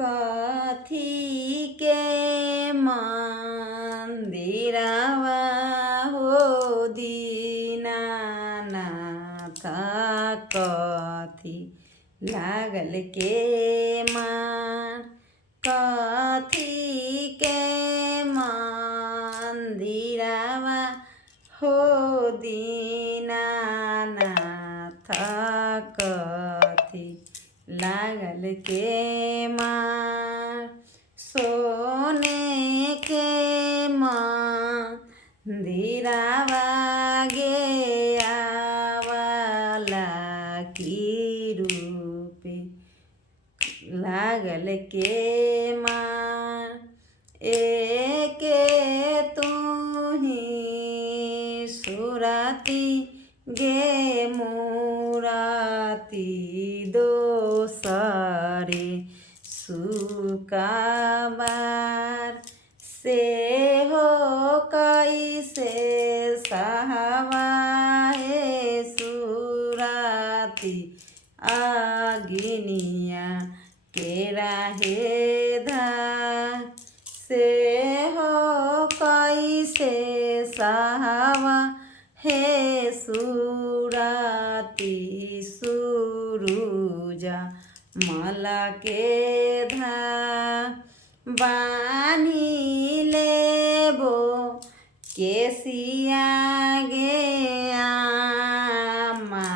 कथी के मंदिरवा हो दीनानाथ, कथी लागल के मान। कथी के मंदिरवा हो दीनानाथ, कथी लागल के मान। सोने के मंदिरवा गे आवाला की रूपे लागल के मान। एके तुही सुरती गे मुराती, दोसरे सुकाबार से हो कैसे सहवा हे सुराती। आगिनिया के राहे धार से हो कैसे सहवा हे सुराती। सुरुजा मला के धार बानी लेबो केसिया गे आमा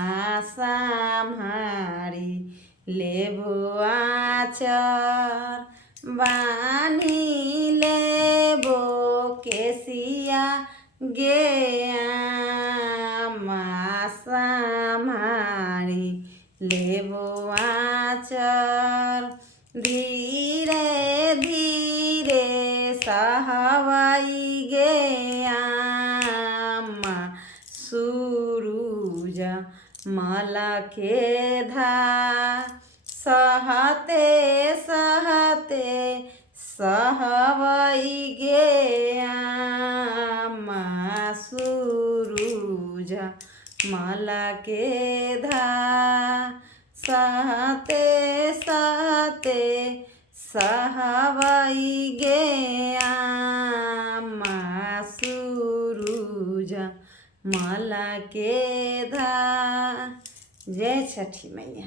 सम्हारी लेबो आचर। बानी लेबो केसिया गे आमा सम्हारी लेबो आचर। धीरे धीरे सहवाई गे आमा सुरुजा मला के धार। सहते सहते सहवाई गे आमा सुरुजा मला के धार। सहते सहते सहवाई गे आमा सुरुजा मला के धार। जय छठी मैया।